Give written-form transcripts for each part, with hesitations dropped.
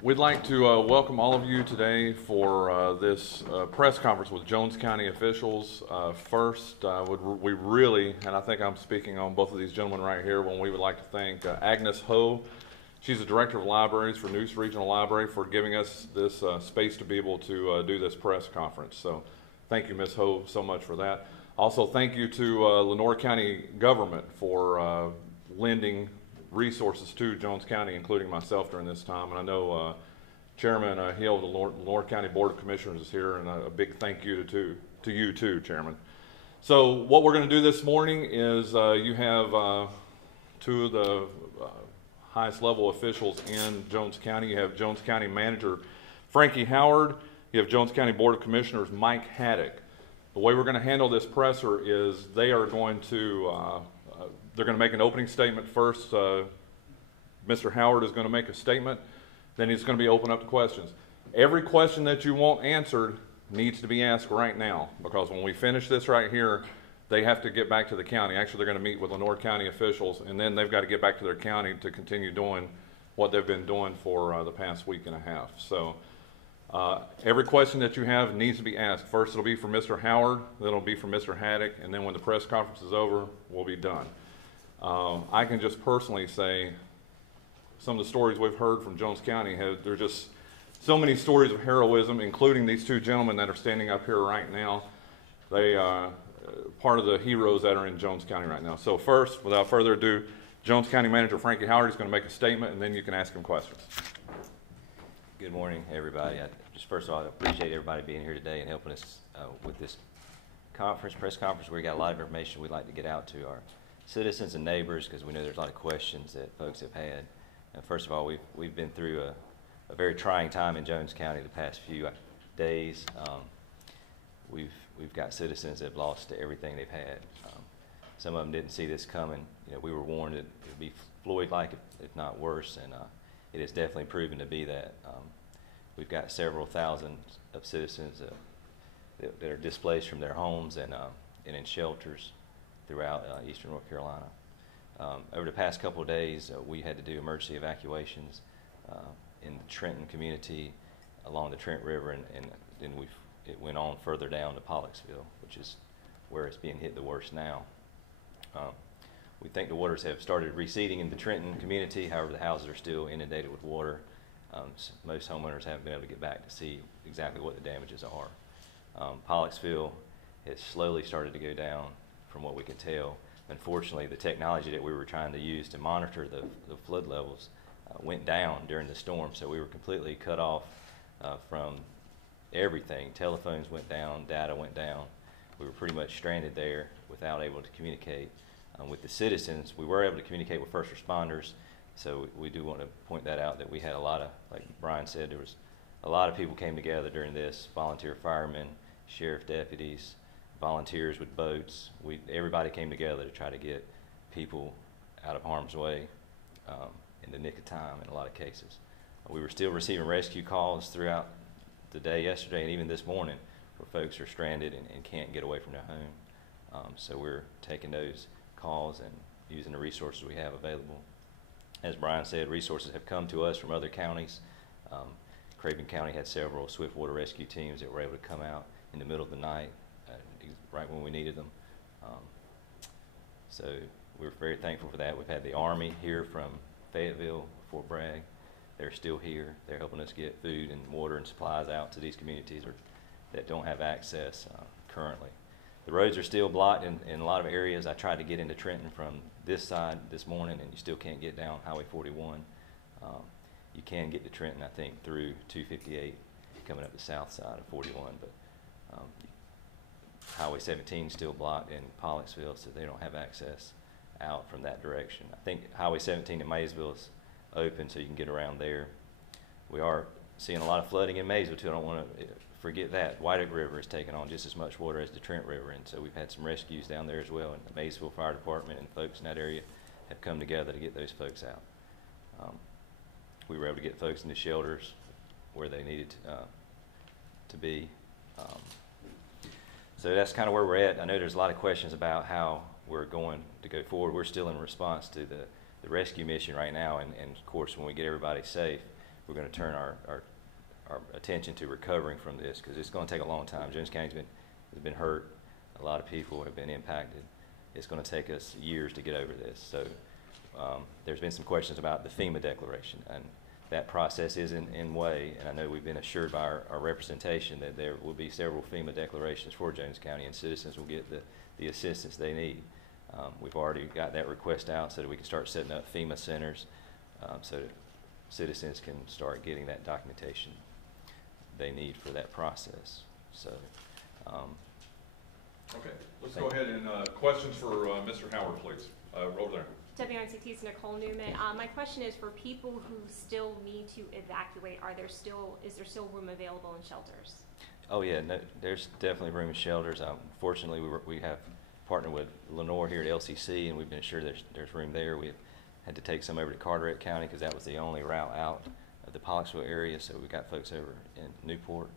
We'd like to welcome all of you today for this press conference with Jones County officials. First, we really, and I think I'm speaking on both of these gentlemen right here, we would like to thank Agnes Ho. She's the Director of Libraries for Neuse Regional Library for giving us this space to be able to do this press conference. So thank you, Ms. Ho, so much for that. Also, thank you to Lenoir County government for lending resources to Jones County, including myself during this time. And I know Chairman Hill of the Lenoir County Board of Commissioners is here, and a big thank you to you too, Chairman. So what we're going to do this morning is you have two of the highest level officials in Jones County. You have Jones County Manager Frankie Howard. You have Jones County Board of Commissioners Mike Haddock. The way we're going to handle this presser is they are going to they're going to make an opening statement first. Mr. Howard is going to make a statement. Then he's going to be open up to questions. Every question that you want answered needs to be asked right now, because when we finish this right here, they have to get back to the county. Actually, they're going to meet with Lenoir County officials, and then they've got to get back to their county to continue doing what they've been doing for the past week and a half. So every question that you have needs to be asked. First, it'll be for Mr. Howard, then it'll be for Mr. Haddock, and then when the press conference is over, we'll be done. I can just personally say some of the stories we've heard from Jones County, there's just so many stories of heroism, including these two gentlemen that are standing up here right now. They are part of the heroes that are in Jones County right now. So first, without further ado, Jones County Manager Frankie Howard is going to make a statement, and then you can ask him questions. Good morning, everybody. First of all, I appreciate everybody being here today and helping us with this press conference. We got a lot of information we'd like to get out to our citizens and neighbors, because we know there's a lot of questions that folks have had. And first of all, we've been through a very trying time in Jones County the past few days. We've got citizens that have lost everything they've had. Some of them didn't see this coming. You know, we were warned that it would be Floyd-like, if not worse, and it has definitely proven to be that. We've got several thousand of citizens that are displaced from their homes and in shelters throughout eastern North Carolina. Over the past couple of days, we had to do emergency evacuations in the Trenton community along the Trent River, and then it went on further down to Pollocksville, which is where it's being hit the worst now. We think the waters have started receding in the Trenton community. However, the houses are still inundated with water. Most homeowners haven't been able to get back to see exactly what the damages are. Pollocksville has slowly started to go down from what we can tell. Unfortunately, the technology that we were trying to use to monitor the flood levels went down during the storm, so we were completely cut off from everything. Telephones went down, data went down. We were pretty much stranded there without able to communicate with the citizens. We were able to communicate with first responders, so we do want to point that out, that we had a lot of, like Brian said, there was a lot of people came together during this, volunteer firemen, sheriff deputies, volunteers with boats. Everybody came together to try to get people out of harm's way in the nick of time in a lot of cases. We were still receiving rescue calls throughout the day yesterday and even this morning, where folks are stranded and can't get away from their home. So we're taking those calls and using the resources we have available. As Brian said, resources have come to us from other counties. Craven County had several swiftwater rescue teams that were able to come out in the middle of the night, right when we needed them. So we're very thankful for that. We've had the Army here from Fayetteville, Fort Bragg. They're still here. They're helping us get food and water and supplies out to these communities that don't have access currently. The roads are still blocked in a lot of areas. I tried to get into Trenton from this side this morning, and you still can't get down Highway 41. You can get to Trenton, I think, through 258 coming up the south side of 41, but Highway 17 is still blocked in Pollocksville, so they don't have access out from that direction. I think Highway 17 in Maysville is open, so you can get around there. We are seeing a lot of flooding in Maysville too. I don't want to forget that. White Oak River is taking on just as much water as the Trent River, and so we've had some rescues down there as well, and the Maysville Fire Department and folks in that area have come together to get those folks out. We were able to get folks into shelters where they needed to be. So that's kind of where we're at. I know there's a lot of questions about how we're going to go forward. We're still in response to the rescue mission right now, and of course when we get everybody safe, we're going to turn our attention to recovering from this, because it's going to take a long time. Jones County's been hurt. A lot of people have been impacted. It's going to take us years to get over this. So there's been some questions about the FEMA declaration, and that process is in way, and I know we've been assured by our representation that there will be several FEMA declarations for Jones County, and citizens will get the assistance they need. We've already got that request out so that we can start setting up FEMA centers, so that citizens can start getting that documentation they need for that process. So, okay, let's go ahead and questions for Mr. Howard, please. Over there. WNCT's Nicole Newman. My question is for people who still need to evacuate. Is there still room available in shelters? oh yeah, no, there's definitely room in shelters. Fortunately, we have partnered with Lenore here at LCC, and we've been assured there's room there. We've had to take some over to Carteret County because that was the only route out of the Pollocksville area. So we got folks over in Newport.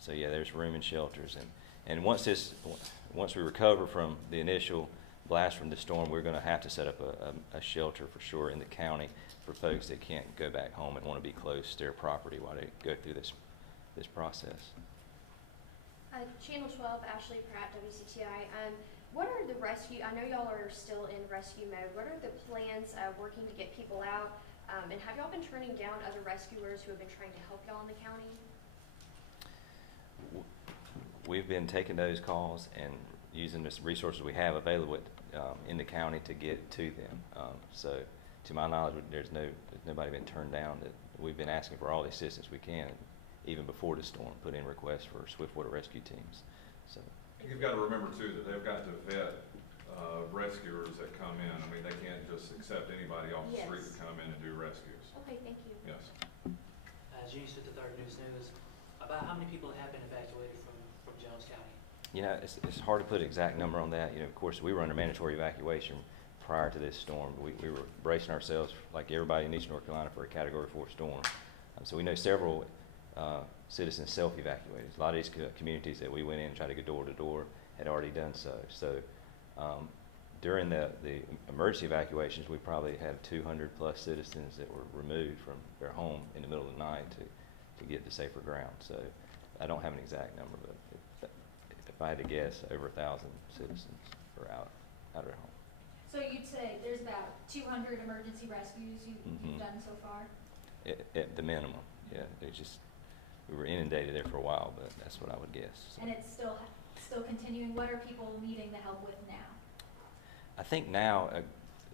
So yeah, there's room in shelters, and once we recover from the initial blast from the storm, we're going to have to set up a shelter for sure in the county for folks that can't go back home and want to be close to their property while they go through this process. Channel 12, Ashley Pratt, WCTI. What are the rescue, I know y'all are still in rescue mode, what are the plans working to get people out? And have y'all been turning down other rescuers who have been trying to help y'all in the county? We've been taking those calls and using the resources we have available in the county to get to them. So to my knowledge, there's nobody been turned down. That we've been asking for all the assistance we can, even before the storm, put in requests for swiftwater rescue teams. So you've got to remember too that they've got to vet rescuers that come in. I mean, they can't just accept anybody off the street to come in and do rescues. Okay, thank you. Yes. Genius with the Third News, about how many people have been evacuated from Jones County? You know, it's hard to put an exact number on that. You know, of course, we were under mandatory evacuation prior to this storm. We were bracing ourselves, like everybody in Eastern North Carolina, for a Category 4 storm. So we know several citizens self-evacuated. A lot of these communities that we went in and tried to go door to door had already done so. So during the emergency evacuations, we probably had 200 plus citizens that were removed from their home in the middle of the night to get to safer ground. So I don't have an exact number, but if I had to guess, over 1,000 citizens are out of their home. So you'd say there's about 200 emergency rescues you've done so far? At the minimum, yeah. We were inundated there for a while, but that's what I would guess. So. And it's still continuing. What are people needing the help with now? I think now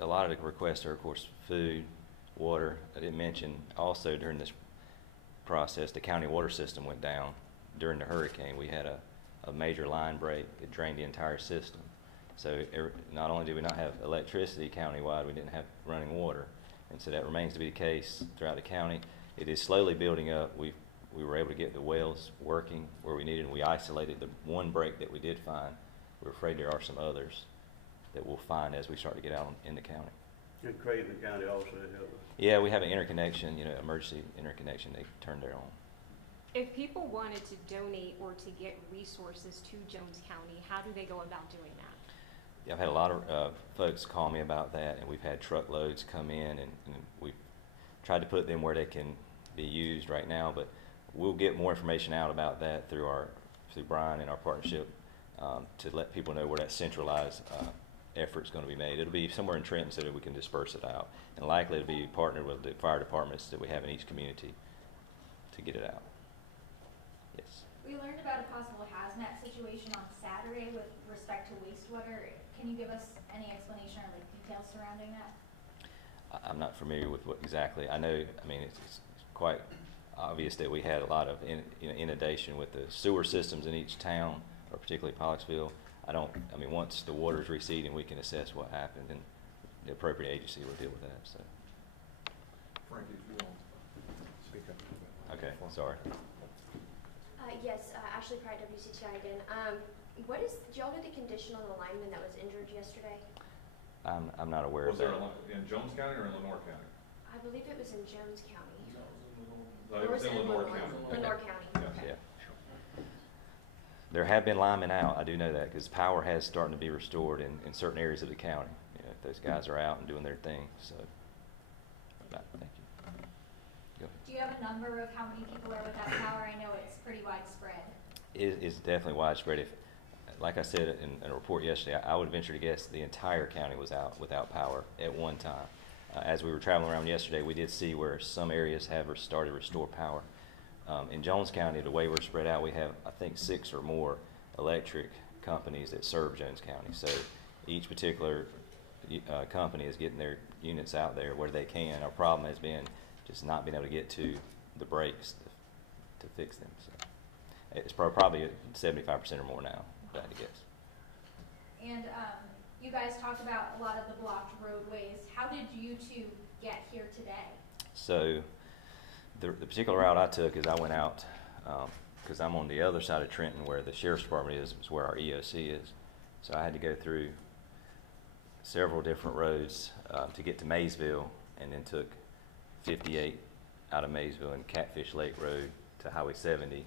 a lot of the requests are, of course, food, water. I didn't mention also during this process, the county water system went down during the hurricane. We had a major line break that drained the entire system. So not only did we not have electricity countywide, we didn't have running water. And so that remains to be the case throughout the county. It is slowly building up. We were able to get the wells working where we needed, and we isolated the one break that we did find. We're afraid there are some others that we'll find as we start to get out in the county. And Craven County also helped. Yeah, we have an interconnection, emergency interconnection. They turned their on. If people wanted to donate or to get resources to Jones County, how do they go about doing that? Yeah, I've had a lot of folks call me about that, and we've had truckloads come in, and we've tried to put them where they can be used right now, but we'll get more information out about that through Brian and our partnership to let people know where that centralized effort's going to be made. It'll be somewhere in Trenton so that we can disperse it out, and likely to be partnered with the fire departments that we have in each community to get it out. Yes. We learned about a possible hazmat situation on Saturday with respect to wastewater. Can you give us any explanation or details surrounding that? I'm not familiar with what exactly. I know, it's quite obvious that we had a lot of inundation with the sewer systems in each town, or particularly Pollocksville. Once the water's receding, we can assess what happened, and the appropriate agency will deal with that. So. Frankie, if you want to speak up. Okay, sorry. Yes, Ashley Pratt, WCTI again. Do y'all know the condition on the lineman that was injured yesterday? I'm not aware of that. Was there in Jones County or in Lenore County? I believe it was in Jones County. No, it was in Lenore County. Lenore County. Yeah. There have been linemen out. I do know that because power has started to be restored in certain areas of the county. If those guys are out and doing their thing. So, thank you. Go ahead. Do Do you have a number of how many people are without power? I know it's pretty widespread. It's definitely widespread. If, like I said in a report yesterday, I would venture to guess the entire county was out without power at one time. As we were traveling around yesterday, we did see where some areas have started to restore power. In Jones County, the way we're spread out, we have, I think, 6 or more electric companies that serve Jones County. So each particular company is getting their units out there where they can. Our problem has been just not being able to get to the breaks to fix them. So it's probably at 75% or more now, if I had to guess. And you guys talked about a lot of the blocked roadways. How did you two get here today? So the particular route I took is I went out, because I'm on the other side of Trenton where the Sheriff's Department is where our EOC is. So I had to go through several different roads to get to Maysville, and then took 58 out of Maysville and Catfish Lake Road to Highway 70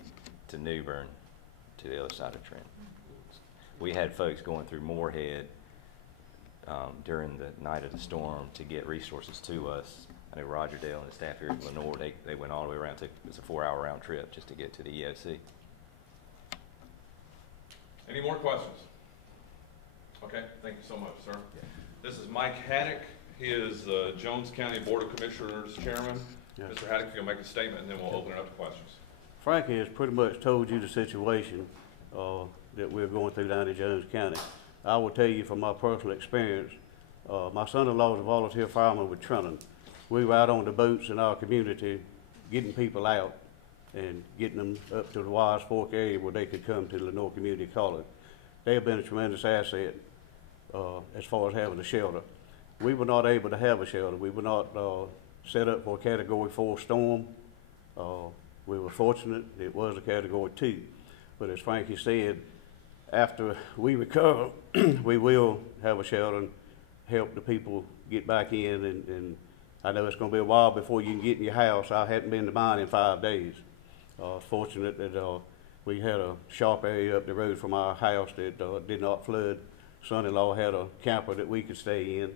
to Newbern to the other side of Trenton. We had folks going through Moorhead during the night of the storm to get resources to us. I know Roger Dale and the staff here at Lenore, they went all the way around. It was a 4-hour round trip just to get to the EOC. Any more questions? Okay, thank you so much, sir. This is Mike Haddock. He is the Jones County Board of Commissioners Chairman. Yes. Mr. Haddock, you'll make a statement and then we'll open it up to questions. Frankie has pretty much told you the situation that we're going through down in Jones County. I will tell you from my personal experience, my son-in-law is a volunteer fireman with Trenton. We were out on the boats in our community getting people out and getting them up to the Wise Fork area where they could come to Lenore Community College. They have been a tremendous asset as far as having a shelter. We were not able to have a shelter. We were not set up for a Category 4 storm. We were fortunate it was a Category 2. But as Frankie said, after we recover, we will have a shelter and help the people get back in. And I know it's going to be a while before you can get in your house. I hadn't been to mine in 5 days. Fortunate that we had a sharp area up the road from our house that did not flood. Son-in-law had a camper that we could stay in.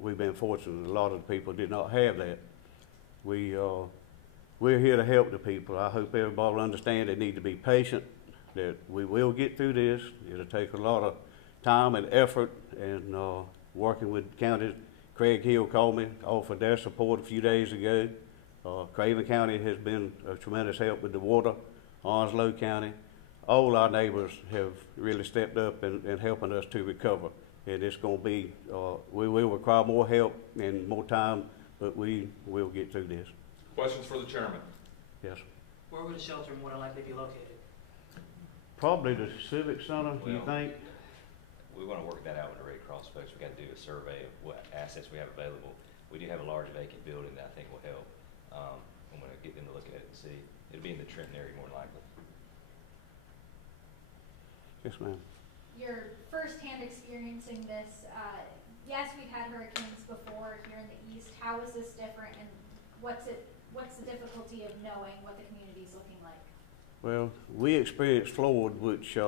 We've been fortunate. A lot of the people did not have that. We're here to help the people. I hope everybody will understand they need to be patient, that we will get through this. It'll take a lot of time and effort, and working with counties. Craig Hill called me, offered their support a few days ago. Craven County has been a tremendous help with the water. Onslow County, all our neighbors have really stepped up and helping us to recover. And it's going to be, we will require more help and more time, but we will get through this. Questions for the chairman? Yes. Where would the shelter more than likely be located? Probably the Civic Center, you Well, think? We want to work that out with the Red Cross folks. We got to do a survey of what assets we have available. We do have a large vacant building that I think will help. I'm going to get them to look at it and see. It'll be in the Trenton area more than likely. Yes, ma'am. Your first-hand experiencing this, yes, we've had hurricanes before here in the east. How is this different, and what's the difficulty of knowing what the community is looking like? Well, we experienced Floyd, which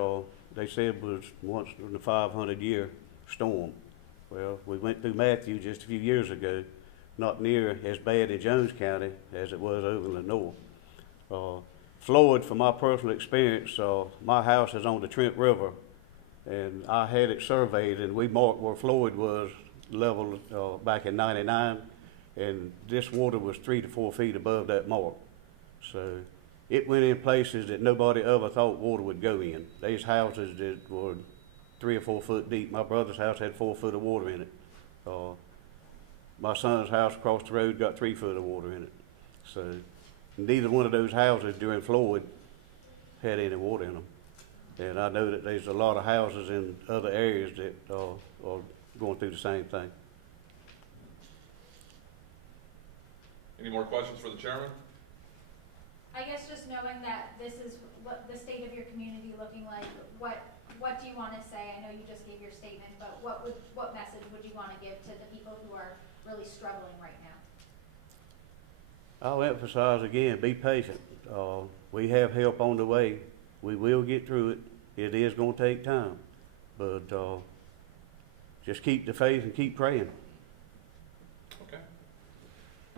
they said was once in a 500-year storm. Well, we went through Matthew just a few years ago, not near as bad in Jones County as it was over in the north. Floyd, from my personal experience, my house is on the Trent River, and I had it surveyed, and we marked where Floyd was leveled back in '99, and this water was 3 to 4 feet above that mark. So it went in places that nobody ever thought water would go in. These houses that were 3 or 4 foot deep. My brother's house had 4 foot of water in it. My son's house across the road got 3 foot of water in it. So neither one of those houses during Floyd had any water in them. And I know that there's a lot of houses in other areas that are going through the same thing. Any more questions for the chairman? I guess just knowing that this is what the state of your community looking like, what do you want to say? I know you just gave your statement, but what message would you want to give to the people who are really struggling right now? I'll emphasize again, be patient. We have help on the way. We will get through it. It is going to take time, but just keep the faith and keep praying. Okay.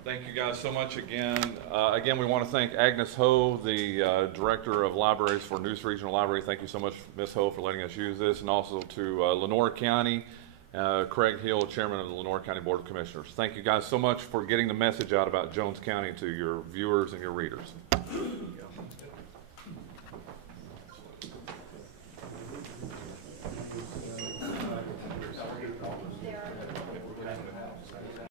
Thank you guys so much again. Again, we want to thank Agnes Ho, the Director of Libraries for Neuse Regional Library. Thank you so much, Ms. Ho, for letting us use this, and also to Lenore County, Craig Hill, Chairman of the Lenore County Board of Commissioners. Thank you guys so much for getting the message out about Jones County to your viewers and your readers.